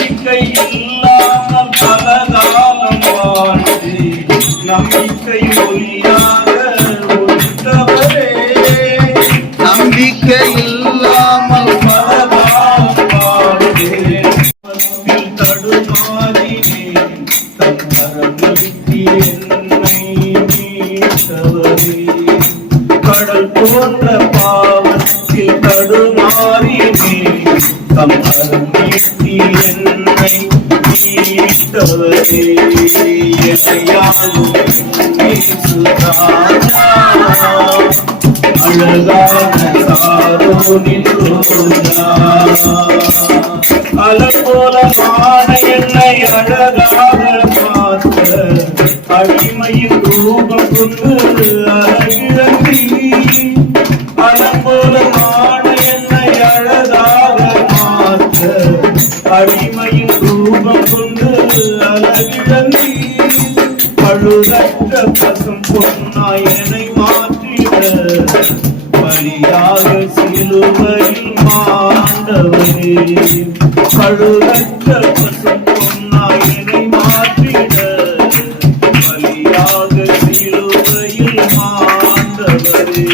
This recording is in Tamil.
நம்பிக்கை இல்லாமல் பலகாலம் வாழ்ந்து நம்பிக்கை ஒளியாக ஒளித்தவரே நம்பிக்கை இல்லாமல் பலகாலம் வாழ்ந்து தடுமாறினேன் தன் கரங்களுக்கு என்னை மீட்டவரே. கடல் போன்ற பாவத்தில் தடுமாறினேன் தம் என்னை மீட்டவரே என்னையாலும் இயேசுராஜா. அழகான சாரோனின் ரோஜா. என்னை அழகாக பார்த்த அடிமையின் ரூபம் கொண்டு அழகிழந்தி அலங்கோலமான என்னை அழகாக மாற்ற அடிமையின் அழகிழந்தி பழுதற்ற பசும் பொன்னாய் என்னை மாற்றிட பலியாக சிலுவையில் மாண்டவரே பழுதற்ற பசும் பொன்னாய் என்னை மாற்றிட. பலியாக சிலுவையில் மாண்டவரே.